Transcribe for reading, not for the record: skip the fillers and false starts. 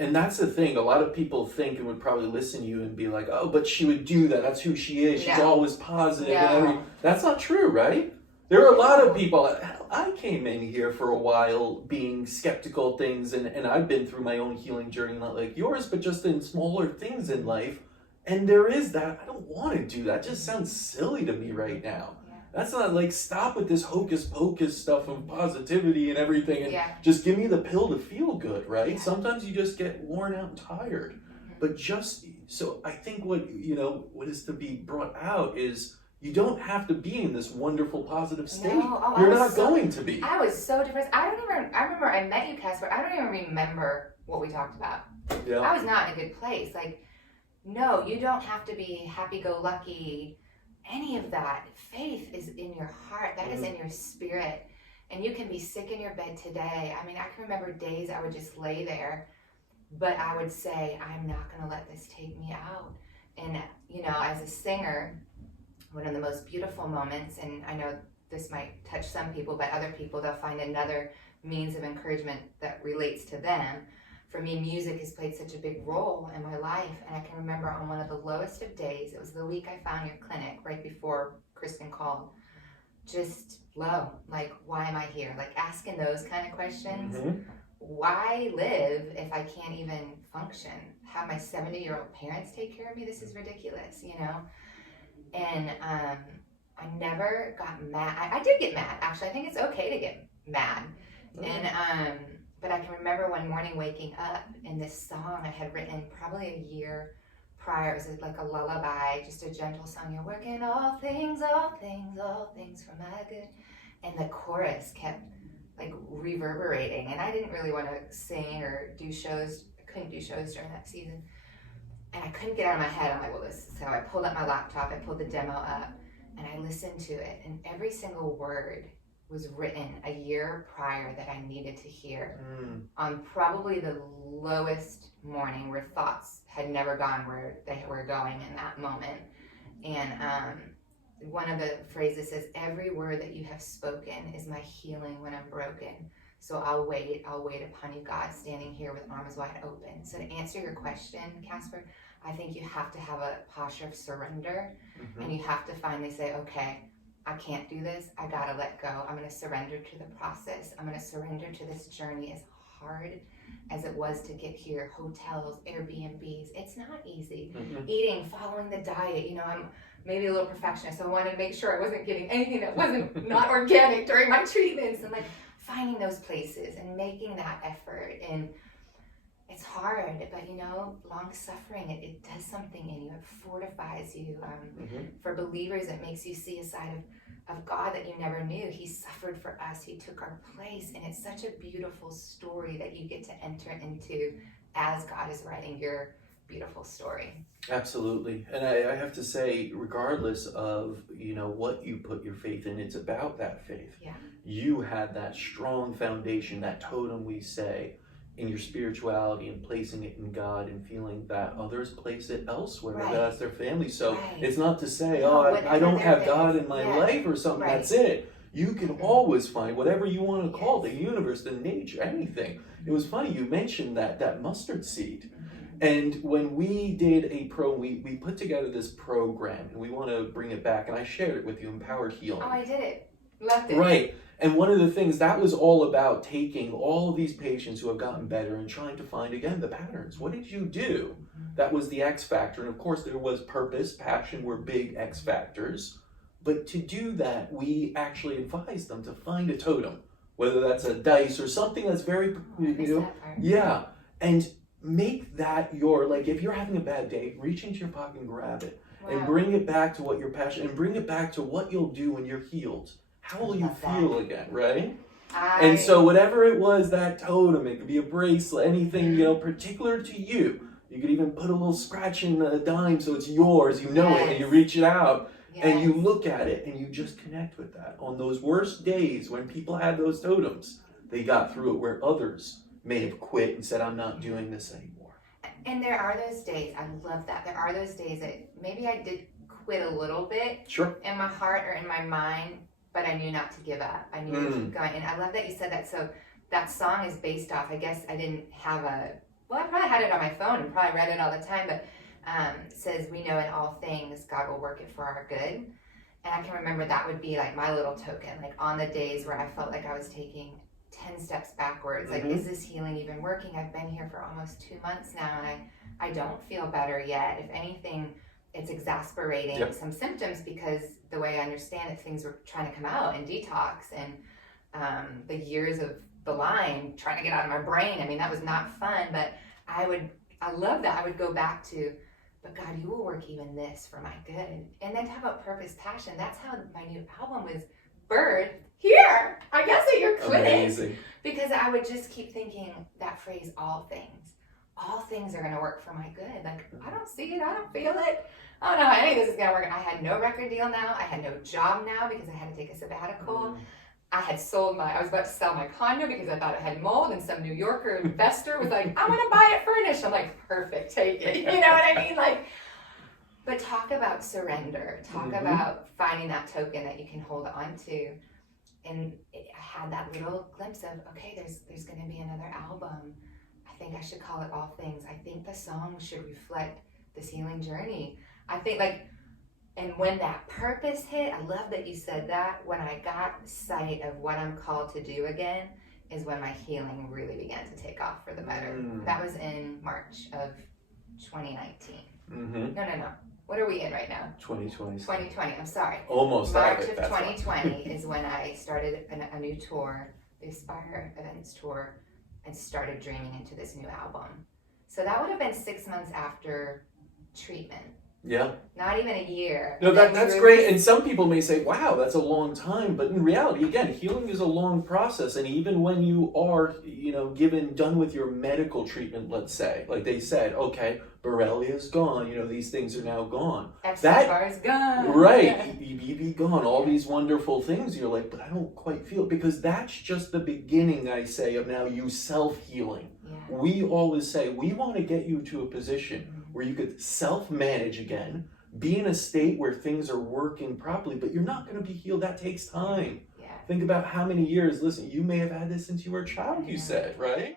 And that's the thing. A lot of people think and would probably listen to you and be like, oh, but she would do that. That's who she is. She's always positive. And everything. That's not true, right? There are a lot of people. I came in here for a while being skeptical of things, and I've been through my own healing journey, not like yours, but just in smaller things in life. And there is that. I don't want to do that. It just sounds silly to me right now. That's not like, stop with this hocus pocus stuff of positivity and everything and just give me the pill to feel good, right? Sometimes you just get worn out and tired. But so I think what is to be brought out is you don't have to be in this wonderful positive state. You're not going to be. I was so depressed. I remember I met you, Casper. I don't even remember what we talked about. Yeah. I was not in a good place. Like, no, you don't have to be happy-go-lucky. Any of that. Faith is in your heart. That is in your spirit. And you can be sick in your bed today. I mean, I can remember days I would just lay there, but I would say, I'm not going to let this take me out. And, as a singer, one of the most beautiful moments, and I know this might touch some people, but other people, they'll find another means of encouragement that relates to them. For me, music has played such a big role in my life, and I can remember on one of the lowest of days, it was the week I found your clinic, right before Kristen called, just low, like, why am I here? Like, asking those kind of questions. Why live if I can't even function? Have my 70-year-old parents take care of me? This is ridiculous, And I never got mad. I did get mad, actually. I think it's okay to get mad. And but I can remember one morning waking up and this song I had written probably a year prior. It was like a lullaby, just a gentle song. You're working all things for my good. And the chorus kept like reverberating. And I didn't really want to sing or do shows. I couldn't do shows during that season. And I couldn't get out of my head. I'm like, well, this. So I pulled up my laptop, I pulled the demo up, and I listened to it. And every single word was written a year prior that I needed to hear on probably the lowest morning where thoughts had never gone where they were going in that moment. And one of the phrases says, every word that you have spoken is my healing when I'm broken. So I'll wait upon you, God, standing here with arms wide open. So to answer your question, Casper, I think you have to have a posture of surrender, and you have to finally say, okay, I can't do this. I gotta let go. I'm gonna surrender to the process. I'm gonna surrender to this journey, as hard as it was to get here. Hotels, Airbnbs, it's not easy. Eating, following the diet. I'm maybe a little perfectionist, so I wanted to make sure I wasn't getting anything that wasn't not organic during my treatments, and like finding those places and making that effort. And it's hard, but long suffering, it does something in you. It fortifies you. For believers, it makes you see a side of God that you never knew. He suffered for us. He took our place. And it's such a beautiful story that you get to enter into as God is writing your beautiful story. Absolutely. And I have to say, regardless of, what you put your faith in, it's about that faith. Yeah. You had that strong foundation, that totem, we say, in your spirituality and placing it in God and feeling that others place it elsewhere, whether that's their family. So it's not to say, I don't have God in my life or something. That's it. You can always find whatever you want to call the universe, the nature, anything. It was funny, you mentioned that mustard seed. And when we did we put together this program, and we want to bring it back, and I shared it with you, Empowered Healing. Oh, I did it. Loved it. Right. And one of the things that was all about taking all of these patients who have gotten better and trying to find, again, the patterns. What did you do? That was the X factor. And of course, there was purpose, passion were big X factors. But to do that, we actually advised them to find a totem, whether that's a dice or something that's very, and make that if you're having a bad day, reach into your pocket and grab it and bring it back to what you're passionate, and bring it back to what you'll do when you're healed. How will you feel again, right? And so whatever it was, that totem, it could be a bracelet, anything, particular to you. You could even put a little scratch in a dime so it's yours, it, and you reach it out, and you look at it, and you just connect with that. On those worst days when people had those totems, they got through it, where others may have quit and said, I'm not doing this anymore. And there are those days, I love that. There are those days that maybe I did quit a little bit in my heart or in my mind, but I knew not to give up. I knew to keep going. And I love that you said that. So that song is based off, I guess I didn't have a well, I probably had it on my phone and probably read it all the time, but it says, we know in all things God will work it for our good. And I can remember that would be like my little token, like on the days where I felt like I was taking 10 steps backwards. Like, is this healing even working? I've been here for almost 2 months now, and I don't feel better yet. If anything, it's exasperating some symptoms, because the way I understand it, things were trying to come out and detox, and the years of the Lyme trying to get out of my brain. I mean, that was not fun, but I love that. I would go back to, but God, you will work even this for my good. And then talk about purpose, passion. That's how my new album was birthed here, I guess, at your clinic. Amazing. Because I would just keep thinking that phrase, all things are going to work for my good. Like, I don't see it, I don't feel it, I don't know how any of this is going to work. I had no record deal now, I had no job now because I had to take a sabbatical. I was about to sell my condo because I thought it had mold, and some New Yorker investor was like, I want to buy it furnished. I'm like, perfect, take it. You know what I mean? Like, but talk about surrender. Talk about finding that token that you can hold on to. And I had that little glimpse of, okay, there's going to be another album. I think I should call it All Things. I think the song should reflect this healing journey. I think, like, and when that purpose hit, I love that you said that. When I got sight of what I'm called to do again is when my healing really began to take off for the better. That was in March of 2019. No. What are we in right now? 2020. 2020, I'm sorry. Almost March of 2020 is when I started a new tour, the Aspire Events Tour, and started dreaming into this new album. So that would have been 6 months after treatment. Yeah. Not even a year. No, that's great. And some people may say, wow, that's a long time. But in reality, again, healing is a long process. And even when you are, done with your medical treatment, let's say, like they said, okay, Borrelia is gone. These things are now gone. Epstein-Barr is gone. Right. EBV gone. All these wonderful things. You're like, but I don't quite feel it. Because that's just the beginning, I say, of now you self-healing. Yeah. We always say, we want to get you to a position where you could self-manage again, be in a state where things are working properly, but you're not going to be healed. That takes time. Yeah. Think about how many years. Listen, you may have had this since you were a child, you said, right?